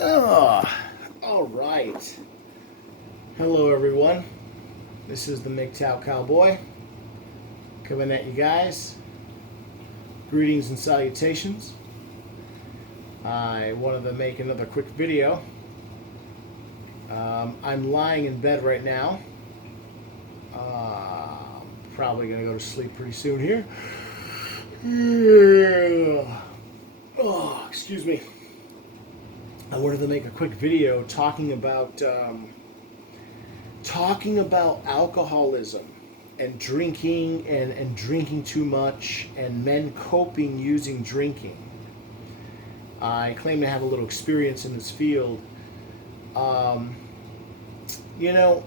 All right. Hello, everyone. This is the Mgtow Cowboy coming at you guys. Greetings and salutations. I wanted to make another quick video. I'm lying in bed right now. Probably going to go to sleep pretty soon here. Oh, excuse me. I wanted to make a quick video talking about alcoholism and drinking and drinking too much and men coping using drinking. I claim to have a little experience in this field. Um, you know,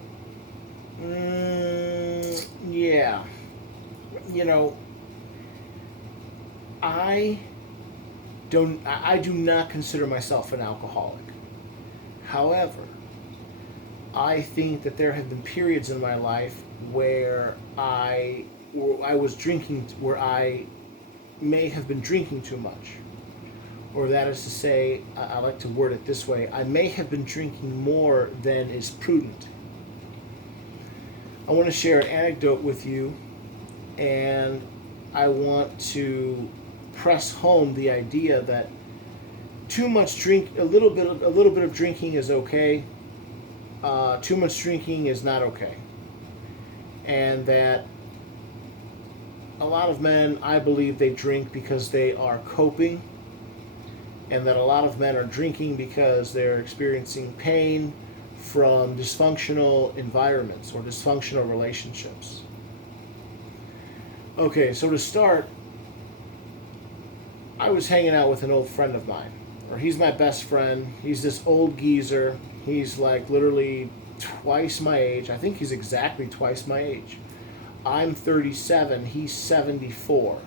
yeah, you know, I I do not consider myself an alcoholic. However, I think that there have been periods in my life where I was drinking, where I may have been drinking too much. Or that is to say, I like to word it this way, I may have been drinking more than is prudent. I want to share an anecdote with you, and I want to press home the idea that too much drink, a little bit of drinking is okay. Too much drinking is not okay, and that a lot of men, I believe, they drink because they are coping, and that a lot of men are drinking because they're experiencing pain from dysfunctional environments or dysfunctional relationships. Okay, so to start, I was hanging out with an old friend of mine, or he's my best friend. He's this old geezer. He's like literally twice my age. I think he's exactly twice my age. I'm 37, he's 74.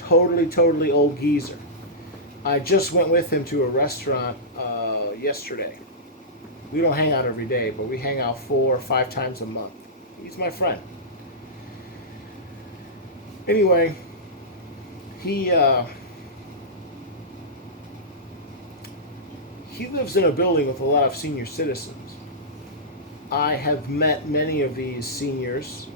Totally old geezer. I just went with him to a restaurant yesterday. We don't hang out every day, but we hang out 4 or 5 times a month. He's my friend. Anyway, he lives in a building with a lot of senior citizens. I have met many of these seniors,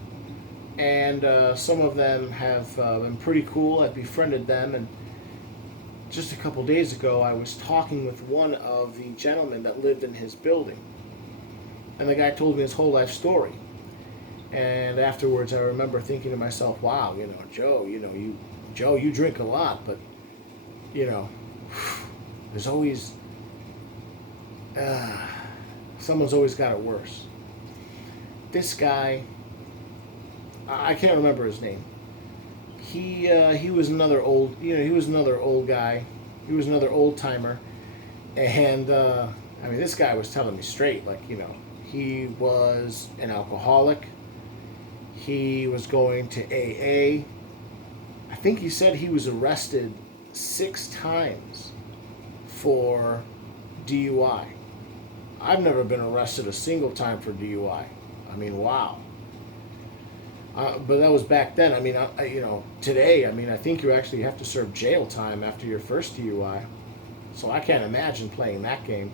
and some of them have been pretty cool. I've befriended them, and just a couple days ago, I was talking with one of the gentlemen that lived in his building, and the guy told me his whole life story. And afterwards, I remember thinking to myself, "Wow, Joe, you drink a lot, but you know, there's always someone's always got it worse." This guy, I can't remember his name. He was another old, he was another old guy. He was another old timer, and I mean, this guy was telling me straight, like, he was an alcoholic. He was going to AA. I think he said he was arrested 6 times for DUI. I've never been arrested a single time for DUI. I mean, wow. But that was back then. I mean, today, I mean, I think you actually have to serve jail time after your first DUI. So I can't imagine playing that game.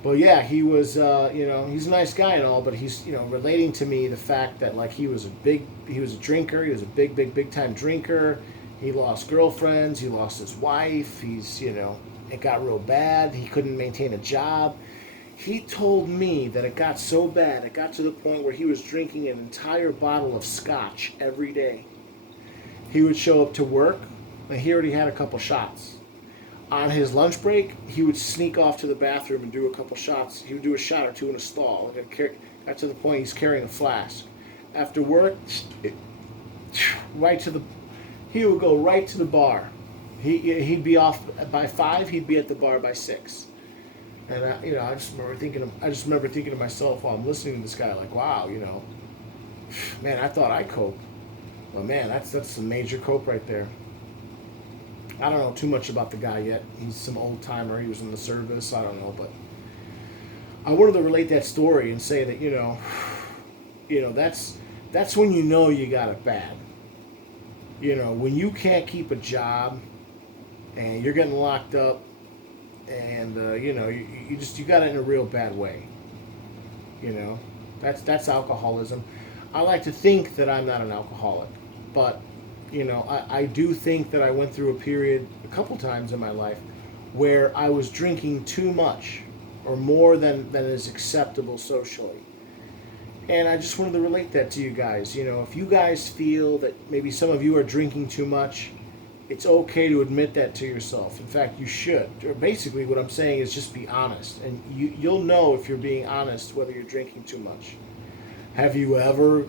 But yeah, he was, he's a nice guy and all, but he's, relating to me the fact that, like, he was a drinker. He was a big time drinker. He lost girlfriends. He lost his wife. It got real bad. He couldn't maintain a job. He told me that it got so bad, it got to the point where he was drinking an entire bottle of scotch every day. He would show up to work, and he already had a couple shots. On his lunch break, he would sneak off to the bathroom and do a couple shots. He would do a shot or two in a stall. It got to the point he's carrying a flask. After work, he would go right to the bar. He'd be off by 5. He'd be at the bar by 6. And I just remember thinking to myself while I'm listening to this guy, like, wow, man, I thought I coped. Well, man, that's some major cope right there. I don't know too much about the guy yet. He's some old timer. He was in the service. I don't know, but I wanted to relate that story and say that that's when you got it bad. When you can't keep a job and you're getting locked up and you got it in a real bad way. You know, that's alcoholism. I like to think that I'm not an alcoholic, but I do think that I went through a period a couple times in my life where I was drinking too much or more than is acceptable socially. And I just wanted to relate that to you guys. If you guys feel that maybe some of you are drinking too much, it's okay to admit that to yourself. In fact, you should. Basically, what I'm saying is just be honest, and you'll know if you're being honest whether you're drinking too much. Have you ever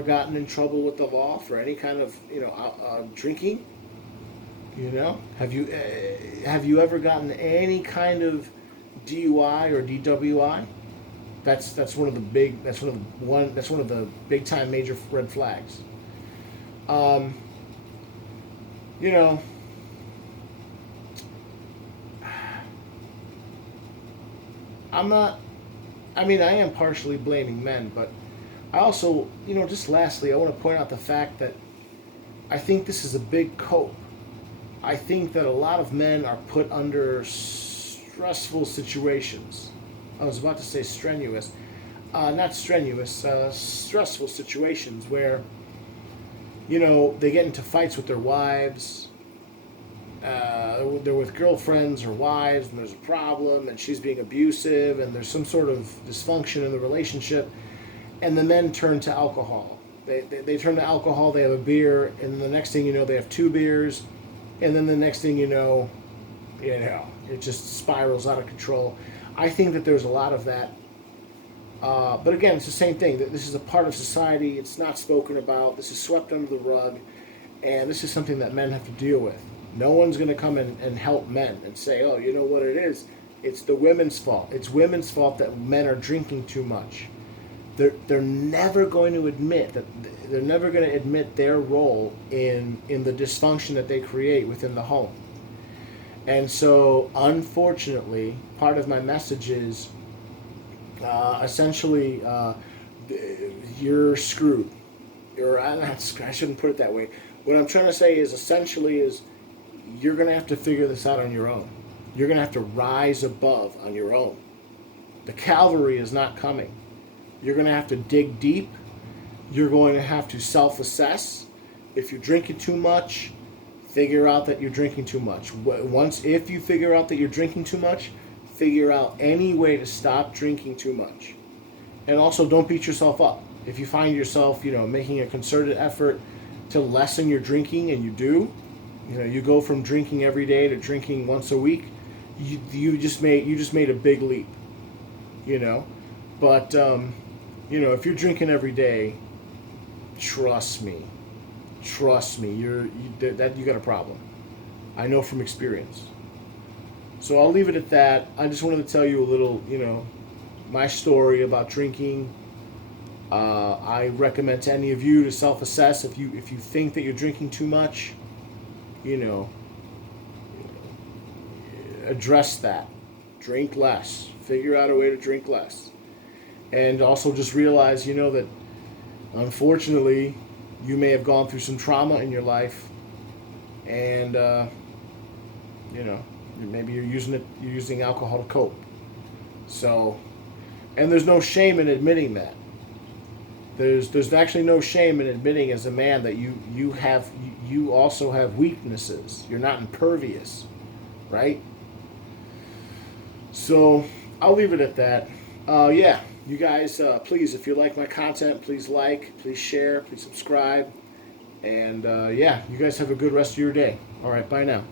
gotten in trouble with the law for any kind of drinking? Have you ever gotten any kind of DUI or DWI? That's one of the big time major red flags. Um, you know, I'm not. I mean, I am partially blaming men, but I also, just lastly, I want to point out the fact that I think this is a big cope. I think that a lot of men are put under stressful situations. I was about to say strenuous, not strenuous, stressful situations where, they get into fights with their wives. They're with girlfriends or wives, and there's a problem, and she's being abusive, and there's some sort of dysfunction in the relationship, and the men turn to alcohol. They turn to alcohol. They have a beer, and the next thing you know, they have two beers, and then the next thing it just spirals out of control. I think that there's a lot of that. But again, it's the same thing. This is a part of society. It's not spoken about. This is swept under the rug. And this is something that men have to deal with. No one's going to come in and help men and say, oh, you know what it is? It's the women's fault. It's women's fault that men are drinking too much. They're never going to admit that. They're never going to admit their role in the dysfunction that they create within the home. And so, unfortunately, part of my message is essentially you're screwed. I shouldn't put it that way. What I'm trying to say is essentially is you're going to have to figure this out on your own. You're going to have to rise above on your own. The cavalry is not coming. You're going to have to dig deep. You're going to have to self-assess. If you're drinking too much, figure out that you're drinking too much. If you figure out that you're drinking too much, figure out any way to stop drinking too much. And also, don't beat yourself up. If you find yourself, making a concerted effort to lessen your drinking, and you do, you go from drinking every day to drinking once a week, you just made a big leap. But if you're drinking every day, trust me, you got a problem. I know from experience. So I'll leave it at that. I just wanted to tell you a little, my story about drinking. I recommend to any of you to self-assess if you think that you're drinking too much. Address that. Drink less. Figure out a way to drink less. And also just realize, that unfortunately you may have gone through some trauma in your life, and maybe you're using alcohol to cope. So, and there's no shame in admitting that. There's actually no shame in admitting as a man that you also have weaknesses. You're not impervious, right? So I'll leave it at that. You guys, please, if you like my content, please share, please subscribe, and you guys have a good rest of your day. All right, bye now.